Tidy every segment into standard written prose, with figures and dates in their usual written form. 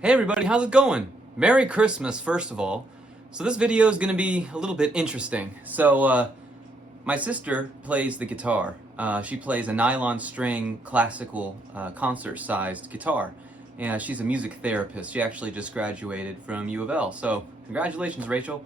Hey everybody, how's it going? Merry Christmas, first of all. So this video is going to be a little bit interesting. My sister plays the guitar. She plays a nylon string classical concert-sized guitar. And she's a music therapist. She actually just graduated from U of L. So congratulations, Rachel.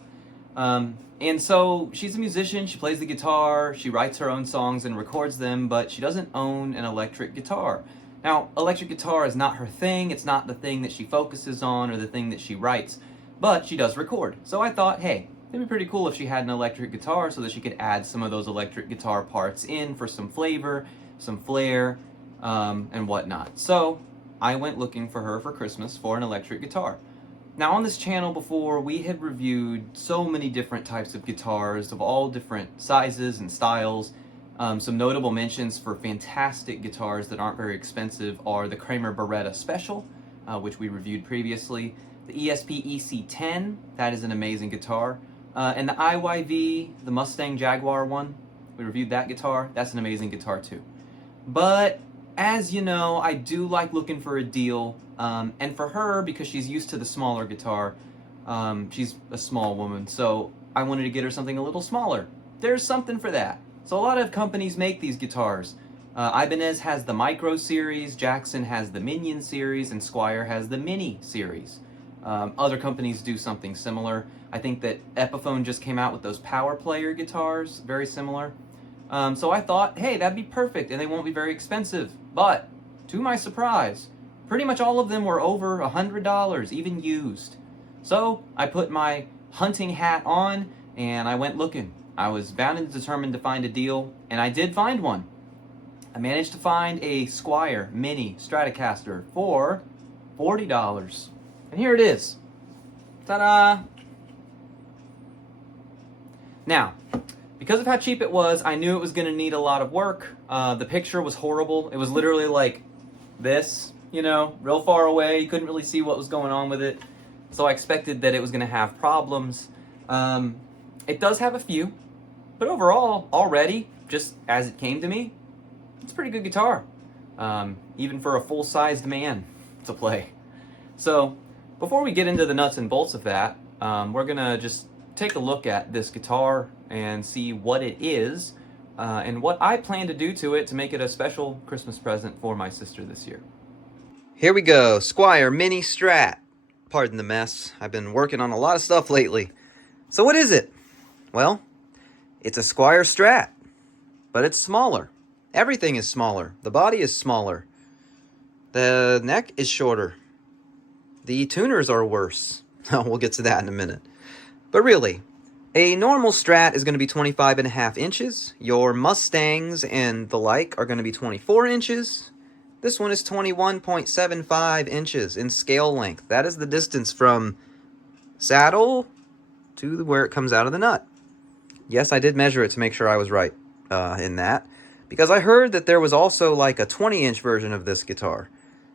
And so she's a musician, she plays the guitar, she writes her own songs and records them, but she doesn't own an electric guitar. Now, electric guitar is not her thing, it's not the thing that she focuses on or the thing that she writes, but she does record. So I thought, hey, it'd be pretty cool if she had an electric guitar so that she could add some of those electric guitar parts in for some flavor, some flair, and whatnot. So I went looking for her for Christmas for an electric guitar. Now on this channel before, we have reviewed so many different types of guitars of all different sizes and styles. Some notable mentions for fantastic guitars that aren't very expensive are the Kramer Beretta Special, which we reviewed previously, the ESP EC10, that is an amazing guitar, and the IYV, the Mustang Jaguar one, we reviewed that guitar, that's an amazing guitar too. But as you know, I do like looking for a deal, and for her, because she's used to the smaller guitar, she's a small woman, so I wanted to get her something a little smaller. There's something for that. So a lot of companies make these guitars. Ibanez has the Micro series, Jackson has the Minion series, and Squier has the Mini series. Other companies do something similar. I think that Epiphone just came out with those Power Player guitars, very similar. So I thought, hey, that'd be perfect, and they won't be very expensive. But, to my surprise, pretty much all of them were over $100, even used. So I put my hunting hat on, and I went looking. I was bound and determined to find a deal, and I did find one. I managed to find a Squier Mini Stratocaster for $40. And here it is. Ta-da! Now, because of how cheap it was, I knew it was going to need a lot of work. The picture was horrible. It was literally like this, you know, real far away. You couldn't really see what was going on with it. So I expected that it was going to have problems. It does have a few, but overall, already, just as it came to me, it's a pretty good guitar. Even for a full-sized man to play. So, before we get into the nuts and bolts of that, we're going to just take a look at this guitar and see what it is and what I plan to do to it to make it a special Christmas present for my sister this year. Here we go, Squier Mini Strat. Pardon the mess, I've been working on a lot of stuff lately. So what is it? Well, it's a Squier Strat, but it's smaller. Everything is smaller. The body is smaller. The neck is shorter. The tuners are worse. We'll get to that in a minute. But really, a normal Strat is going to be 25.5 inches. Your Mustangs and the like are going to be 24 inches. This one is 21.75 inches in scale length. That is the distance from saddle to where it comes out of the nut. Yes, I did measure it to make sure I was right in that, because I heard that there was also like a 20-inch version of this guitar.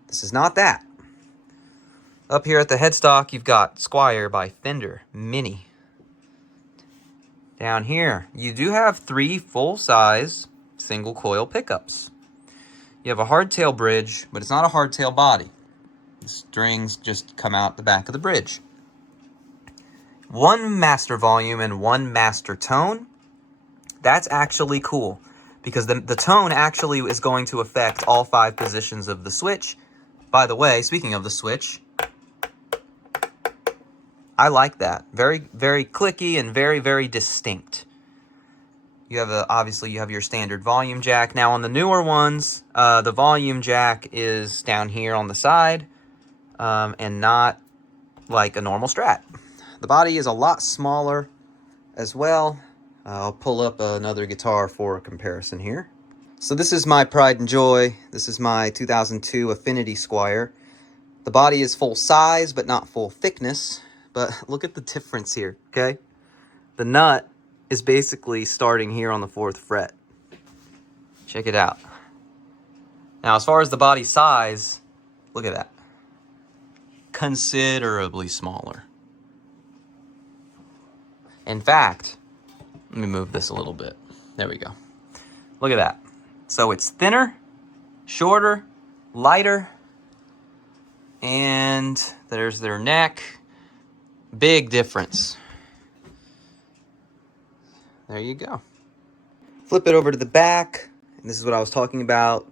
This is not that. Up here at the headstock, you've got Squier by Fender Mini. Down here, you do have 3 full-size single-coil pickups. You have a hardtail bridge, but it's not a hardtail body. The strings just come out the back of the bridge. 1 master volume and 1 master tone. That's actually cool, because the tone actually is going to affect all 5 positions of the switch. By the way, speaking of the switch, I like that. Very, very clicky and very, very distinct. You have obviously you have your standard volume jack. Now on the newer ones, the volume jack is down here on the side, and not like a normal Strat. The body is a lot smaller as well. I'll pull up another guitar for a comparison here. So this is my pride and joy. This is my 2002 Affinity Squier. The body is full size, but not full thickness. But look at the difference here, okay? The nut is basically starting here on the 4th fret. Check it out. Now, as far as the body size, look at that. Considerably smaller. In fact, let me move this a little bit. There we go. Look at that. So it's thinner, shorter, lighter. And there's their neck. Big difference. There you go. Flip it over to the back, and this is what I was talking about.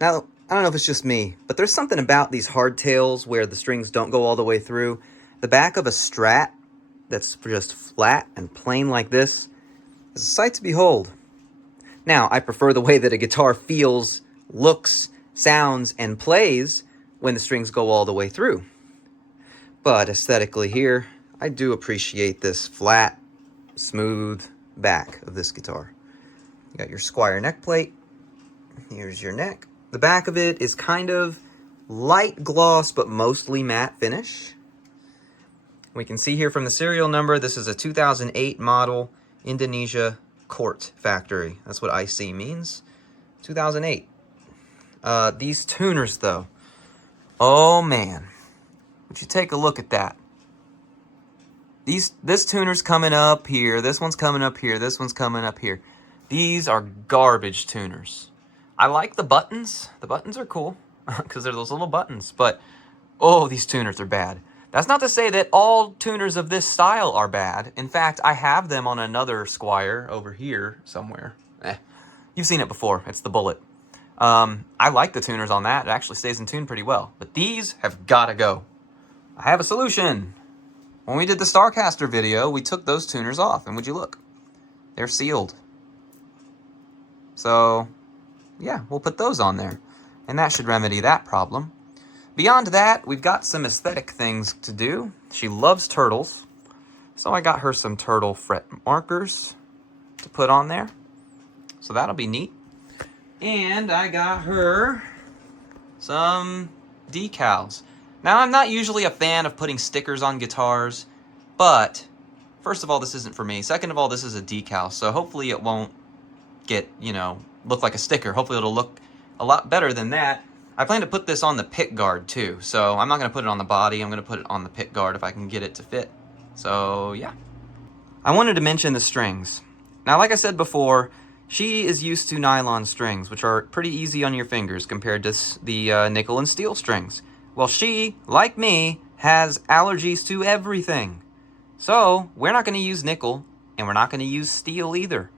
Now, I don't know if it's just me, but there's something about these hardtails where the strings don't go all the way through. The back of a Strat that's just flat and plain like this is a sight to behold. Now, I prefer the way that a guitar feels, looks, sounds, and plays when the strings go all the way through. But aesthetically here, I do appreciate this flat, smooth back of this guitar. You got your Squier neck plate. Here's your neck. The back of it is kind of light gloss, but mostly matte finish. We can see here from the serial number, this is a 2008 model, Indonesia Court factory. That's what IC means. 2008. These tuners, though. Oh, man. Would you take a look at that? This tuner's coming up here. This one's coming up here. This one's coming up here. These are garbage tuners. I like the buttons. The buttons are cool because they're those little buttons. But, oh, these tuners are bad. That's not to say that all tuners of this style are bad. In fact, I have them on another Squier over here somewhere. You've seen it before. It's the Bullet. I like the tuners on that. It actually stays in tune pretty well. But these have got to go. I have a solution. When we did the Starcaster video, we took those tuners off. And would you look? They're sealed. So, yeah, we'll put those on there. And that should remedy that problem. Beyond that, we've got some aesthetic things to do. She loves turtles. So I got her some turtle fret markers to put on there. So that'll be neat. And I got her some decals. Now, I'm not usually a fan of putting stickers on guitars, but first of all, this isn't for me. Second of all, this is a decal, so hopefully it won't get, look like a sticker. Hopefully it'll look a lot better than that. I plan to put this on the Pickguard too, so I'm not going to put it on the body. I'm going to put it on the Pickguard if I can get it to fit. So, yeah. I wanted to mention the strings. Now, like I said before, she is used to nylon strings, which are pretty easy on your fingers compared to the nickel and steel strings. Well, she, like me, has allergies to everything. So, we're not going to use nickel, and we're not going to use steel either.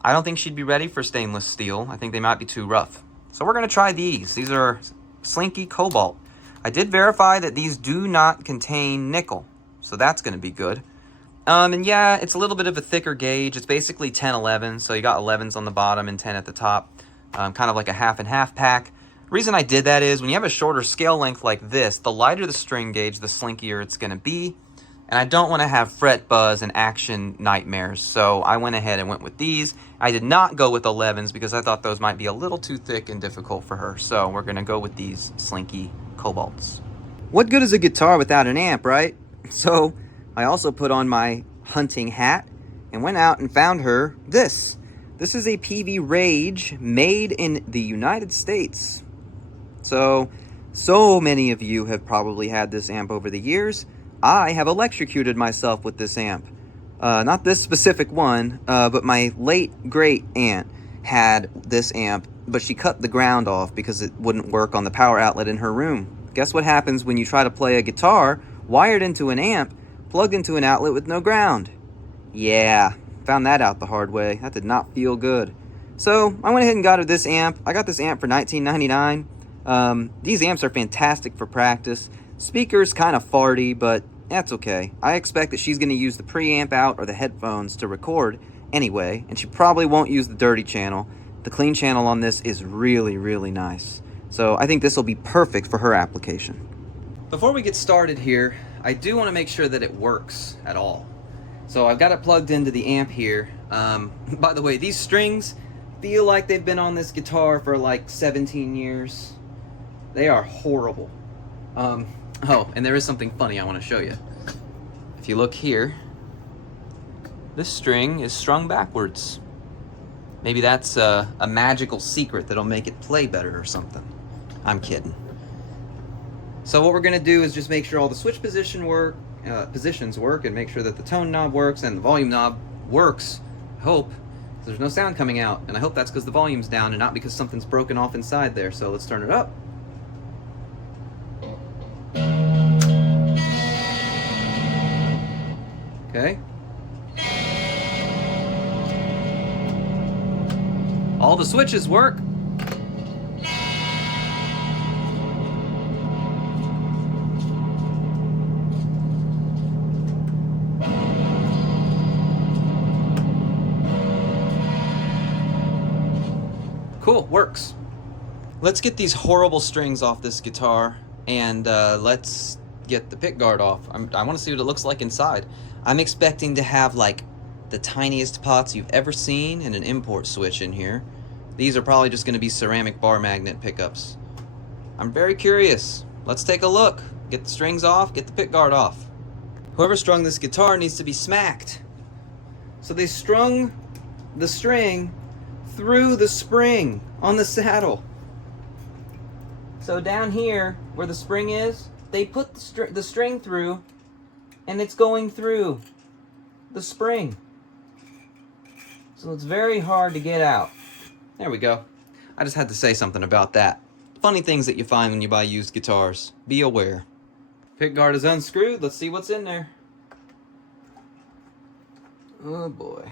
I don't think she'd be ready for stainless steel. I think they might be too rough. So we're going to try these. These are Slinky Cobalt. I did verify that these do not contain nickel, so that's going to be good. And yeah, it's a little bit of a thicker gauge. It's basically 10-11, so you got 11s on the bottom and 10 at the top. Kind of like a half and half pack. The reason I did that is when you have a shorter scale length like this, the lighter the string gauge, the slinkier it's going to be. And I don't want to have fret buzz and action nightmares, so I went ahead and went with these. I did not go with 11s because I thought those might be a little too thick and difficult for her, so we're going to go with these Slinky Cobalts. What good is a guitar without an amp, right? So I also put on my hunting hat and went out and found her this. This is a Peavey Rage made in the United States. So many of you have probably had this amp over the years. I have electrocuted myself with this amp. Not this specific one, but my late great aunt had this amp, but she cut the ground off because it wouldn't work on the power outlet in her room. Guess what happens when you try to play a guitar wired into an amp, plugged into an outlet with no ground? Yeah, found that out the hard way. That did not feel good. So I went ahead and got her this amp. I got this amp for $19.99. These amps are fantastic for practice. Speaker's kind of farty, but that's okay. I expect that she's going to use the preamp out or the headphones to record anyway, and she probably won't use the dirty channel. The clean channel on this is really, really nice. So I think this will be perfect for her application. Before we get started here, I do want to make sure that it works at all. So I've got it plugged into the amp here. By the way, these strings feel like they've been on this guitar for like 17 years. They are horrible. Oh, and there is something funny I want to show you. If you look here, this string is strung backwards. Maybe that's a magical secret that'll make it play better or something. I'm kidding. So what we're going to do is just make sure all the switch positions work and make sure that the tone knob works and the volume knob works. I hope. There's no sound coming out, and I hope that's because the volume's down and not because something's broken off inside there. So let's turn it up. Okay. All the switches work. Cool, works. Let's get these horrible strings off this guitar, and let's get the pickguard off. I want to see what it looks like inside. I'm expecting to have like the tiniest pots you've ever seen and an import switch in here. These are probably just going to be ceramic bar magnet pickups. I'm very curious. Let's take a look. Get the strings off, get the pickguard off. Whoever strung this guitar needs to be smacked. So they strung the string through the spring on the saddle. So down here where the spring is, they put the string through, and it's going through the spring. So it's very hard to get out. There we go. I just had to say something about that. Funny things that you find when you buy used guitars. Be aware. Pickguard is unscrewed. Let's see what's in there. Oh boy.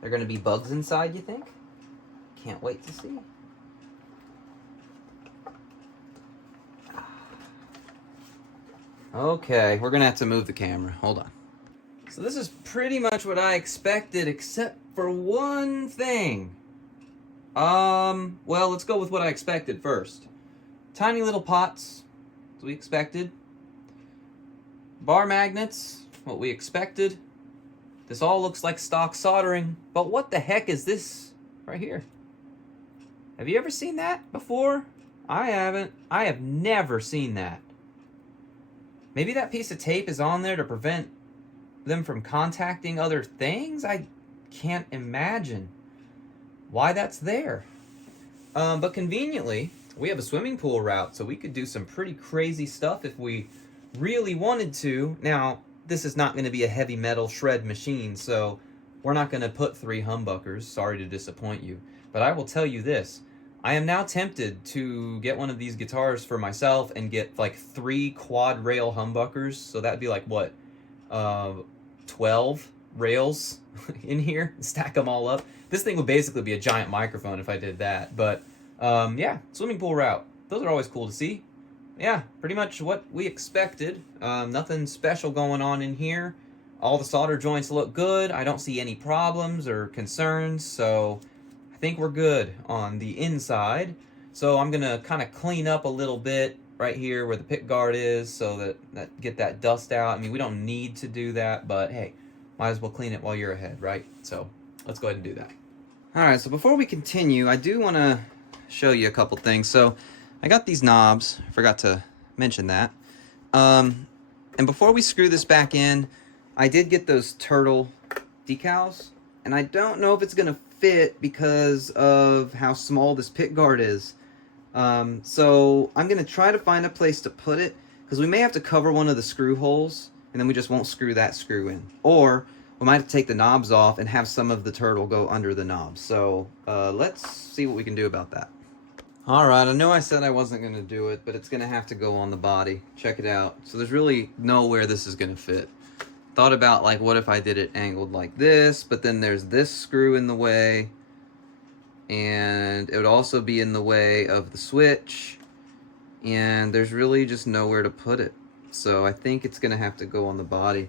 There gonna be bugs inside, you think? Can't wait to see. Okay, we're gonna have to move the camera. Hold on. So this is pretty much what I expected, except for one thing. Well, let's go with what I expected first. Tiny little pots, as we expected. Bar magnets, what we expected. This all looks like stock soldering, but what the heck is this right here? Have you ever seen that before? I haven't. I have never seen that. Maybe that piece of tape is on there to prevent them from contacting other things? I can't imagine why that's there. But conveniently, we have a swimming pool route, so we could do some pretty crazy stuff if we really wanted to. Now, this is not going to be a heavy metal shred machine, so we're not going to put 3 humbuckers. Sorry to disappoint you. But I will tell you this. I am now tempted to get one of these guitars for myself and get like 3 quad rail humbuckers. So that'd be like what? 12 rails in here, stack them all up. This thing would basically be a giant microphone if I did that. But yeah, swimming pool route. Those are always cool to see. Yeah, pretty much what we expected. Nothing special going on in here. All the solder joints look good. I don't see any problems or concerns, so I think we're good on the inside. So I'm gonna kind of clean up a little bit right here where the pickguard is, so that get that dust out. I mean, we don't need to do that, but hey, might as well clean it while you're ahead, right? So let's go ahead and do that. All right, so before we continue, I do want to show you a couple things. So I got these knobs. I forgot to mention that. And before we screw this back in, I did get those turtle decals, and I don't know if it's gonna fit because of how small this pickguard is. So I'm gonna try to find a place to put it, because we may have to cover one of the screw holes, and then we just won't screw that screw in. Or we might have to take the knobs off and have some of the turtle go under the knobs. So let's see what we can do about that. Alright, I know I said I wasn't going to do it, but it's going to have to go on the body. Check it out. So there's really nowhere this is going to fit. Thought about, like, what if I did it angled like this, but then there's this screw in the way, and it would also be in the way of the switch, and there's really just nowhere to put it. So I think it's going to have to go on the body.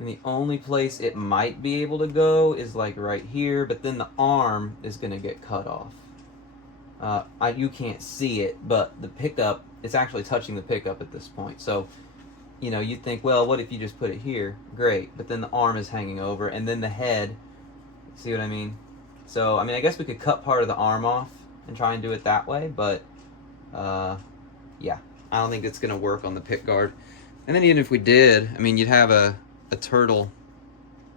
And the only place it might be able to go is, like, right here, but then the arm is going to get cut off. You can't see it, but the pickup, it's actually touching the pickup at this point. So, you know, you'd think, well, what if you just put it here? Great. But then the arm is hanging over, and then the head. See what I mean? So, I mean, I guess we could cut part of the arm off and try and do it that way, but, yeah, I don't think it's going to work on the pickguard. And then even if we did, I mean, you'd have a turtle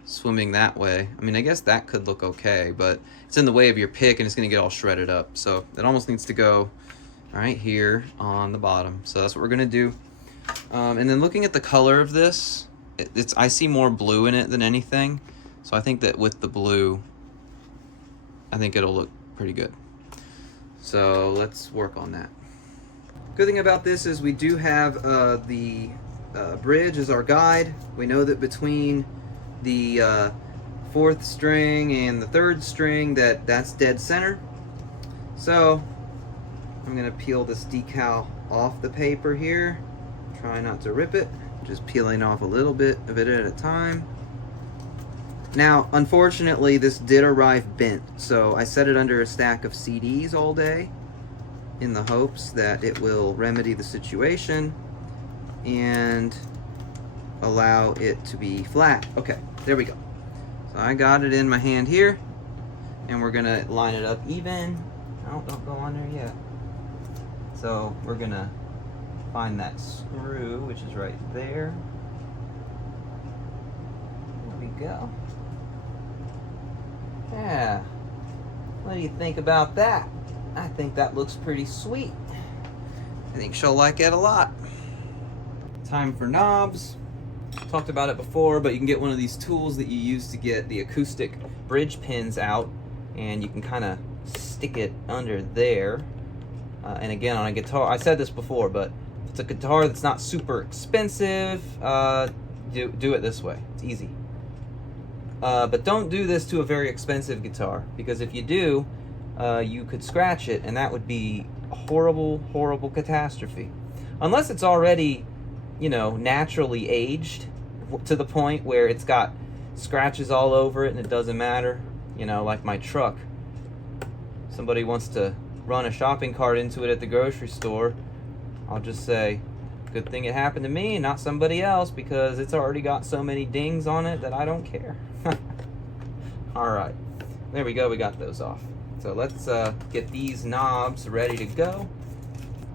swimming that way. I mean, I guess that could look okay, but it's in the way of your pick and it's going to get all shredded up. So it almost needs to go right here on the bottom. So that's what we're going to do. And then looking at the color of this, I see more blue in it than anything. So I think that with the blue, I think it'll look pretty good. So let's work on that. Good thing about this is we do have the bridge as our guide. We know that between the 4th string and the 3rd string that's dead center. So I'm gonna peel this decal off the paper here. Try not to rip it. Just peeling off a little bit of it at a time. Now, unfortunately, this did arrive bent, so I set it under a stack of CDs all day in the hopes that it will remedy the situation and allow it to be flat. Okay, there we go. So I got it in my hand here, and we're gonna line it up even. Oh, don't go on there yet. So we're gonna find that screw, which is right there. There we go. Yeah. What do you think about that? I think that looks pretty sweet. I think she'll like it a lot. Time for knobs. Talked about it before, but you can get one of these tools that you use to get the acoustic bridge pins out, and you can kind of stick it under there. And again, on a guitar, I said this before, but if it's a guitar that's not super expensive, do it this way. It's easy. But don't do this to a very expensive guitar, because if you do, you could scratch it, and that would be a horrible, horrible catastrophe. Unless it's already, you know, naturally aged to the point where it's got scratches all over it and it doesn't matter. You know, like my truck. Somebody wants to run a shopping cart into it at the grocery store, I'll just say, good thing it happened to me and not somebody else, because it's already got so many dings on it that I don't care. Alright, there we go, we got those off. So let's get these knobs ready to go.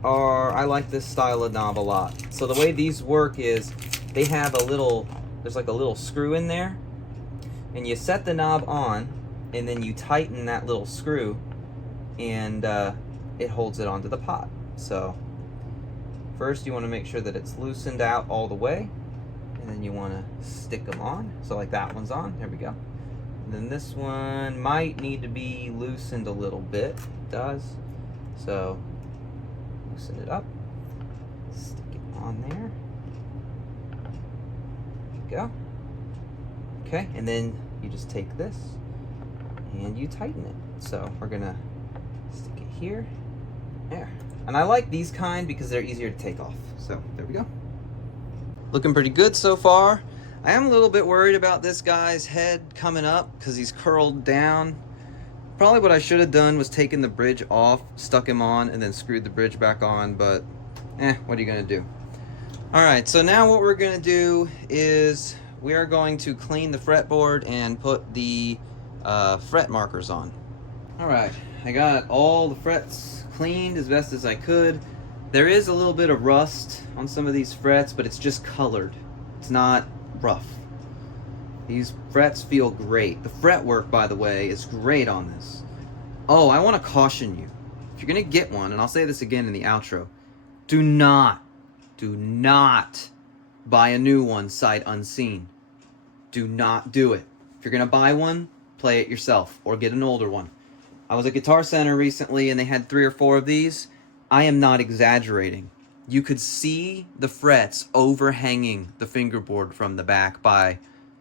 I like this style of knob a lot. So the way these work is, they have there's like a little screw in there, and you set the knob on, and then you tighten that little screw, and it holds it onto the pot. So first you want to make sure that it's loosened out all the way, and then you want to stick them on. So like that one's on, there we go. And then this one might need to be loosened a little bit. It does. So loosen it up, stick it on there. There we go. Okay, and then you just take this and you tighten it. So we're gonna stick it here, there. And I like these kind because they're easier to take off. So there we go. Looking pretty good so far. I am a little bit worried about this guy's head coming up because he's curled down. Probably what I should have done was taken the bridge off, stuck him on, and then screwed the bridge back on, but what are you gonna do? Alright, so now what we're gonna do is we are going to clean the fretboard and put the fret markers on. Alright, I got all the frets cleaned as best as I could. There is a little bit of rust on some of these frets, but it's just colored. It's not rough. These frets feel great. The fretwork, by the way, is great on this. Oh, I want to caution you. If you're going to get one, and I'll say this again in the outro, do not buy a new one sight unseen. Do not do it. If you're going to buy one, play it yourself or get an older one. I was at Guitar Center recently and they had 3 or 4 of these. I am not exaggerating. You could see the frets overhanging the fingerboard from the back by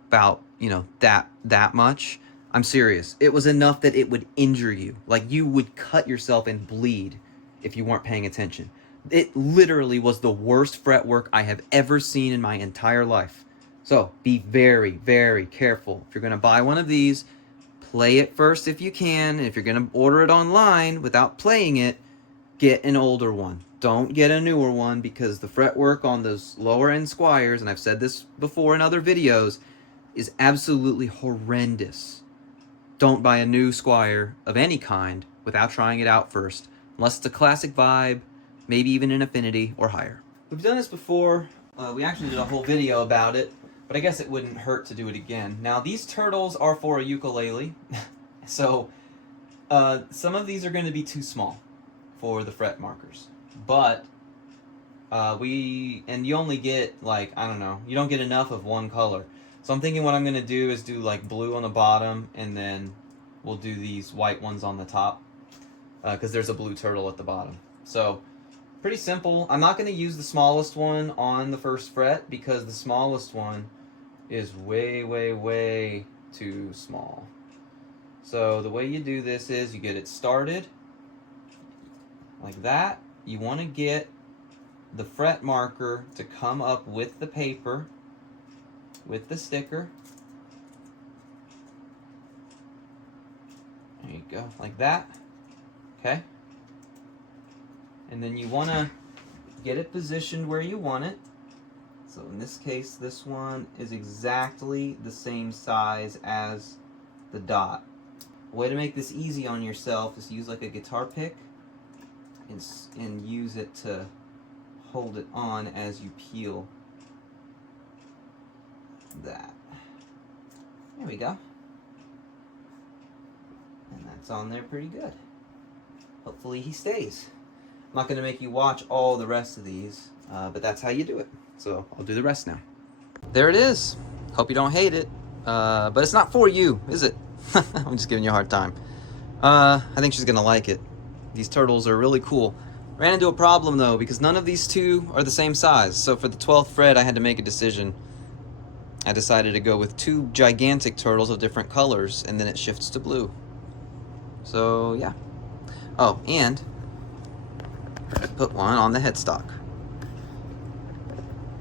about, that much. I'm serious. It was enough that it would injure you. Like you would cut yourself and bleed if you weren't paying attention. It literally was the worst fretwork I have ever seen in my entire life. So be very, very careful. If you're going to buy one of these, play it first if you can. If you're going to order it online without playing it, get an older one. Don't get a newer one, because the fretwork on those lower end Squiers, and I've said this before in other videos, is absolutely horrendous. Don't buy a new Squier of any kind without trying it out first, unless it's a classic vibe, maybe even an Affinity or higher. We've done this before. We actually did a whole video about it, but I guess it wouldn't hurt to do it again. Now, these turtles are for a ukulele, so some of these are going to be too small for the fret markers. But you only get, like, I don't know, you don't get enough of one color. So I'm thinking what I'm going to do is do like blue on the bottom, and then we'll do these white ones on the top, because there's a blue turtle at the bottom. So Pretty simple. I'm not going to use the smallest one on the first fret because the smallest one is way, way, way too small. So the way you do this is you get it started like that. You want to get the fret marker to come up with the paper, with the sticker. There you go, like that. Okay? And then you want to get it positioned where you want it. So in this case, this one is exactly the same size as the dot. A way to make this easy on yourself is use like a guitar pick and use it to hold it on as you peel that. There we go. And that's on there pretty good. Hopefully he stays. I'm not going to make you watch all the rest of these, but that's how you do it. So I'll do the rest now. There it is. Hope you don't hate it, but it's not for you, is it? I'm just giving you a hard time. I think she's going to like it. These turtles are really cool. Ran into a problem though, because none of these two are the same size. So for the 12th fret, I had to make a decision. I decided to go with two gigantic turtles of different colors, and then it shifts to blue. So yeah. Oh, and I put one on the headstock.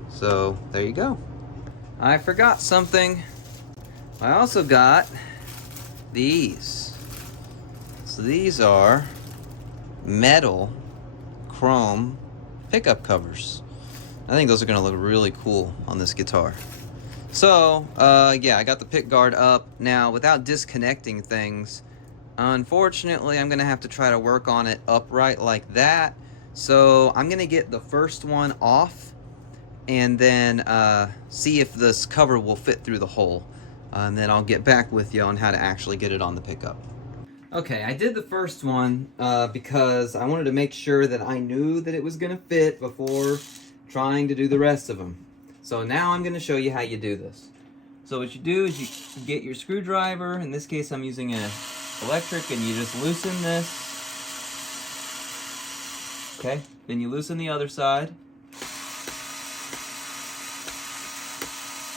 So there you go. I forgot something. I also got these. So these are metal chrome pickup covers. I think those are gonna look really cool on this guitar. So yeah, I got the Pickguard up. Now without disconnecting things, unfortunately I'm gonna have to try to work on it upright like that. So I'm gonna get the first one off and then see if this cover will fit through the hole. And then I'll get back with you on how to actually get it on the pickup. Okay, I did the first one because I wanted to make sure that I knew that it was gonna fit before trying to do the rest of them. So now I'm gonna show you how you do this. So what you do is you get your screwdriver. In this case I'm using an electric, and you just loosen this. Okay, then you loosen the other side.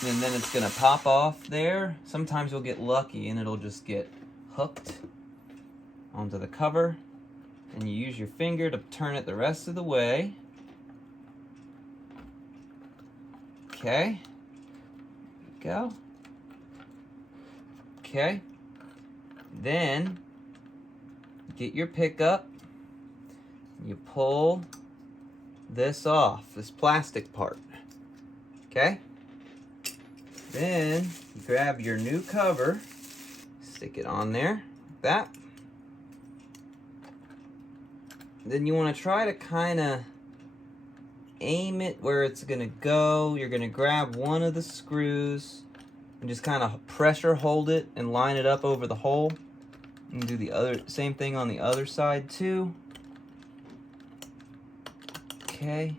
And then it's gonna pop off there. Sometimes you'll get lucky and it'll just get hooked onto the cover. And you use your finger to turn it the rest of the way. Okay, go. Okay, then get your pickup. You pull this off, this plastic part. Okay, then you grab your new cover, stick it on there like that. Then you want to try to kind of aim it where it's gonna go. You're gonna grab one of the screws and just kind of pressure hold it and line it up over the hole. You can do the same thing on the other side too. Okay,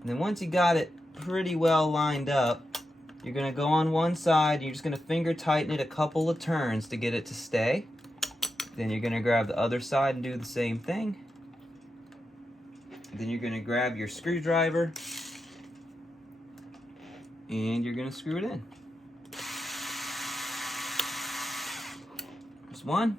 and then once you got it pretty well lined up, you're gonna go on one side and you're just gonna finger tighten it a couple of turns to get it to stay. Then you're gonna grab the other side and do the same thing. Then you're going to grab your screwdriver and you're going to screw it in. There's one.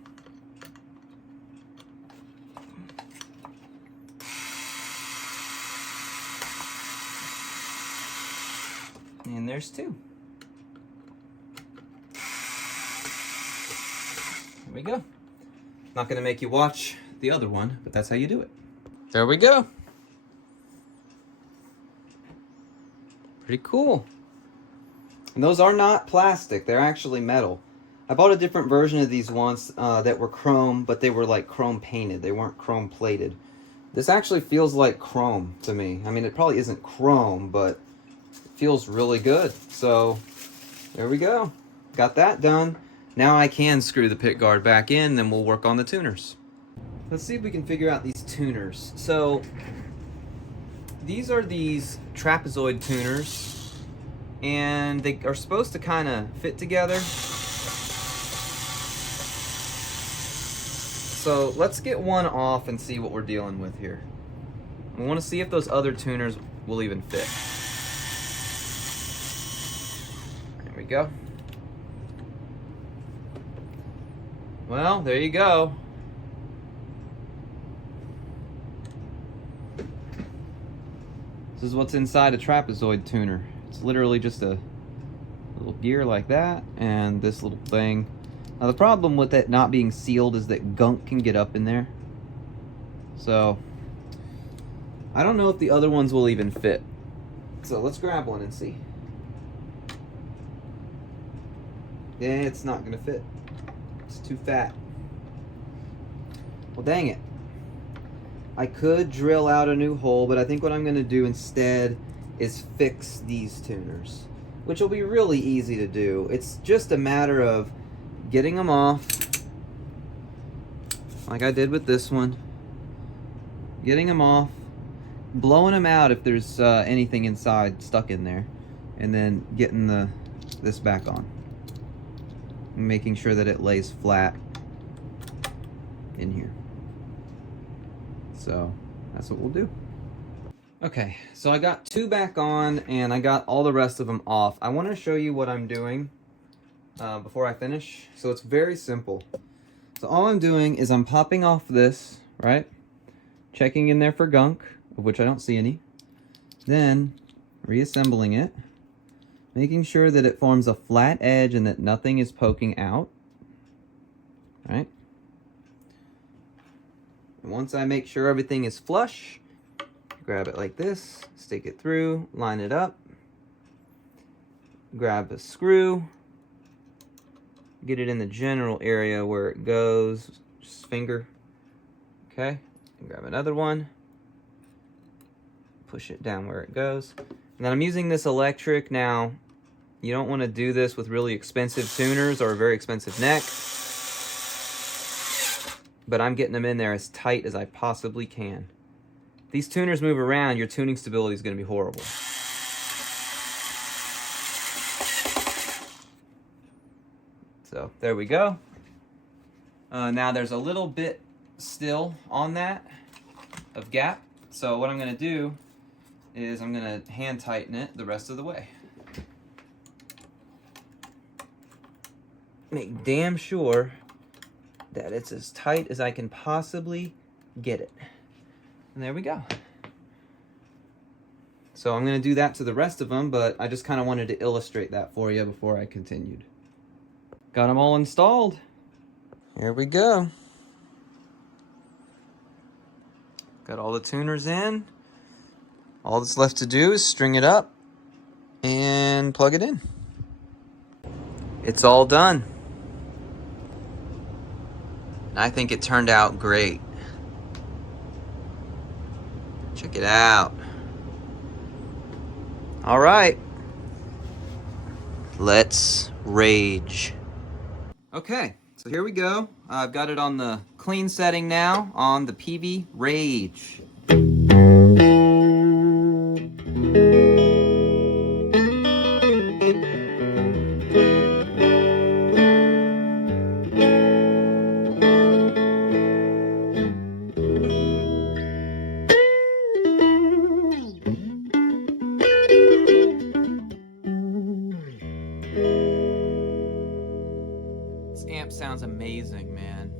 And there's two. There we go. Not going to make you watch the other one, but that's how you do it. There we go. Pretty cool. And those are not plastic, they're actually metal. I bought a different version of these once that were chrome, but they were like chrome painted. They weren't chrome plated. This actually feels like chrome to me. I mean, it probably isn't chrome, but it feels really good. So there we go. Got that done. Now I can screw the Pickguard back in, then we'll work on the tuners. Let's see if we can figure out these tuners. So these are these trapezoid tuners, and they are supposed to kind of fit together. So let's get one off and see what we're dealing with here. We want to see if those other tuners will even fit. There we go. Well, there you go. This is what's inside a trapezoid tuner. It's literally just a little gear like that and this little thing. Now the problem with it not being sealed is that gunk can get up in there. So I don't know if the other ones will even fit. So let's grab one and see. Yeah, it's not gonna fit. It's too fat. Well, dang it. I could drill out a new hole, but I think what I'm gonna do instead is fix these tuners, which will be really easy to do. It's just a matter of getting them off, like I did with this one. Getting them off, blowing them out if there's anything inside stuck in there, and then getting this back on. And making sure that it lays flat in here. So that's what we'll do. Okay, so I got two back on and I got all the rest of them off. I want to show you what I'm doing before I finish. So it's very simple. So all I'm doing is I'm popping off this, right? Checking in there for gunk, of which I don't see any. Then reassembling it. Making sure that it forms a flat edge and that nothing is poking out. Right? And once I make sure everything is flush, grab it like this, stick it through, line it up, grab a screw, get it in the general area where it goes, just finger, okay, and grab another one, push it down where it goes. And then I'm using this electric. Now, you don't want to do this with really expensive tuners or a very expensive neck, but I'm getting them in there as tight as I possibly can. If these tuners move around, your tuning stability is going to be horrible. So there we go. Now there's a little bit still on that of gap. So what I'm going to do is I'm going to hand tighten it the rest of the way. Make damn sure that it's as tight as I can possibly get it. And there we go. So I'm going to do that to the rest of them, but I just kind of wanted to illustrate that for you before I continued. Got them all installed. Here we go. Got all the tuners in. All that's left to do is string it up and plug it in. It's all done. I think it turned out great. Check it out. All right. Let's rage. Okay, so here we go. I've got it on the clean setting now on the Peavey Rage. This amp sounds amazing, man.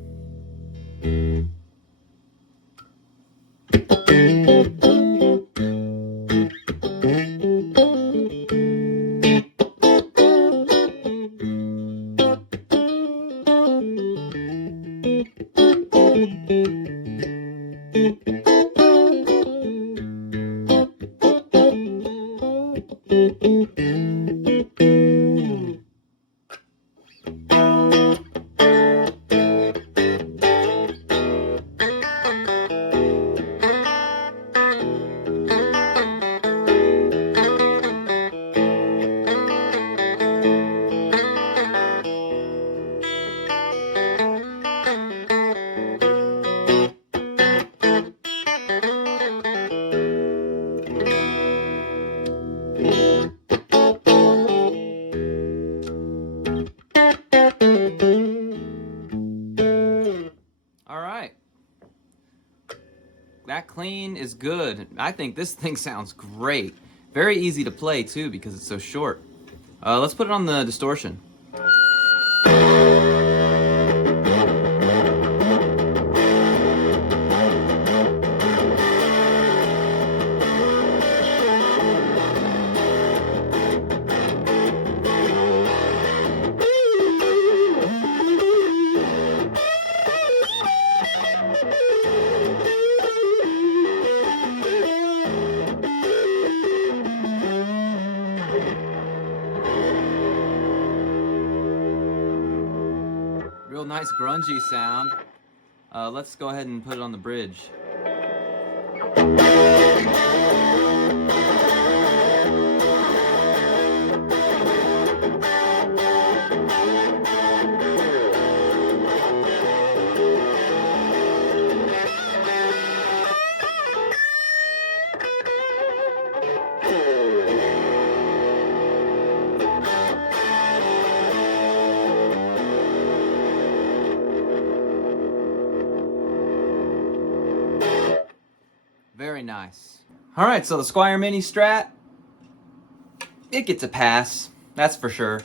Clean is good. I think this thing sounds great. Very easy to play too because it's so short. Let's put it on the distortion. Real nice grungy sound. Let's go ahead and put it on the bridge. Very nice. All right, so the Squier Mini Strat, it gets a pass, that's for sure.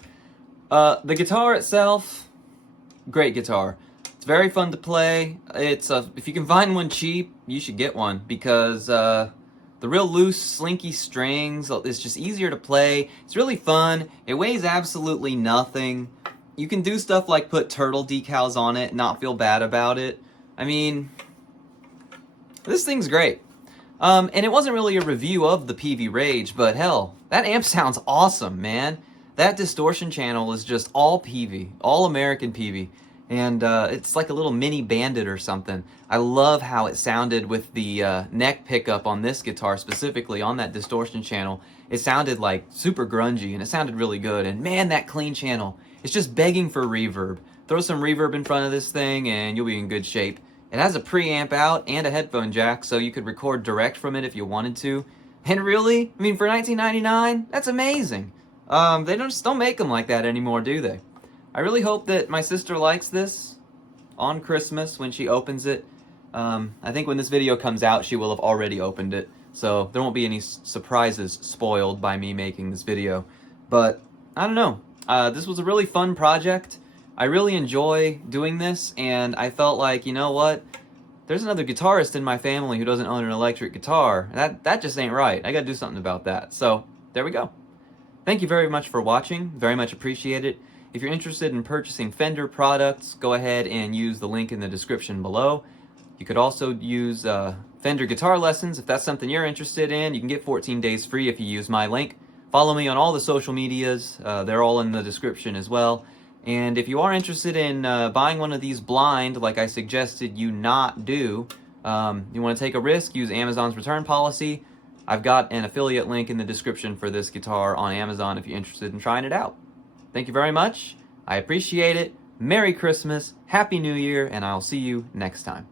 The guitar itself, great guitar. It's very fun to play. It's if you can find one cheap, you should get one because the real loose, slinky strings, it's just easier to play. It's really fun. It weighs absolutely nothing. You can do stuff like put turtle decals on it and not feel bad about it. I mean, this thing's great. And it wasn't really a review of the Peavey Rage, but hell, that amp sounds awesome, man. That distortion channel is just all Peavey, all American Peavey. And it's like a little mini Bandit or something. I love how it sounded with the neck pickup on this guitar, specifically on that distortion channel. It sounded like super grungy, and it sounded really good. And man, that clean channel, it's just begging for reverb. Throw some reverb in front of this thing, and you'll be in good shape. It has a preamp out and a headphone jack, so you could record direct from it if you wanted to. And really, I mean, for $19.99, that's amazing. They don't make them like that anymore, do they? I really hope that my sister likes this on Christmas when she opens it. I think when this video comes out, she will have already opened it, so there won't be any surprises spoiled by me making this video. But, I don't know. This was a really fun project. I really enjoy doing this, and I felt like, you know what? There's another guitarist in my family who doesn't own an electric guitar. That just ain't right. I gotta do something about that. So, there we go. Thank you very much for watching. Very much appreciate it. If you're interested in purchasing Fender products, go ahead and use the link in the description below. You could also use Fender guitar lessons if that's something you're interested in. You can get 14 days free if you use my link. Follow me on all the social medias. They're all in the description as well. And if you are interested in buying one of these blind, like I suggested you not do, you want to take a risk, use Amazon's return policy. I've got an affiliate link in the description for this guitar on Amazon if you're interested in trying it out. Thank you very much. I appreciate it. Merry Christmas, Happy New Year, and I'll see you next time.